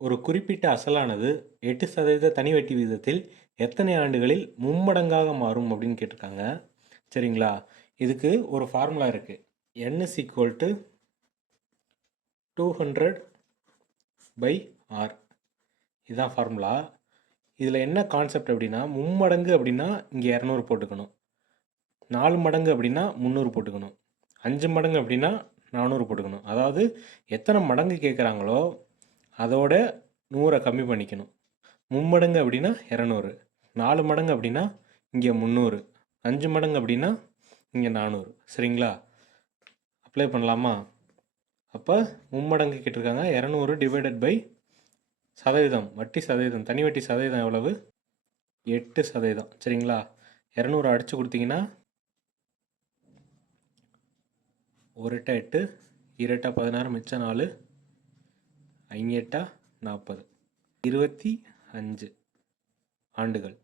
ஒரு குறிப்பிட்ட அசலானது 8% தனி வட்டி விகிதத்தில் எத்தனை ஆண்டுகளில் மும்மடங்காக மாறும் அப்படின்னு கேட்டிருக்காங்க. சரிங்களா? இதுக்கு ஒரு ஃபார்முலா இருக்குது. n is equal to 200/r. இதுதான் ஃபார்முலா. இதில் என்ன கான்செப்ட் அப்படின்னா, மும்மடங்கு அப்படின்னா இங்கே 200 போட்டுக்கணும், 4 மடங்கு அப்படின்னா 300 போட்டுக்கணும், 5 மடங்கு அப்படின்னா 400 போட்டுக்கணும். அதாவது எத்தனை மடங்கு கேட்குறாங்களோ அதோட 100 கம்மி பண்ணிக்கணும். மும்மடங்கு அப்படின்னா 200, 4 மடங்கு அப்படின்னா இங்கே 300, 5 மடங்கு அப்படின்னா இங்கே 400. சரிங்களா? அப்ளை பண்ணலாமா? அப்போ மும்மடங்கு கேட்டிருக்காங்க. 200 டிவைடட் பை சதவீதம், வட்டி சதவீதம், தனி வட்டி சதவீதம் எவ்வளவு? 8%. சரிங்களா? 200 அடித்து கொடுத்தீங்கன்னா 1 8 8, 2 16, மிச்சம் 4, 5 8 40, 25 ஆண்டுகள்.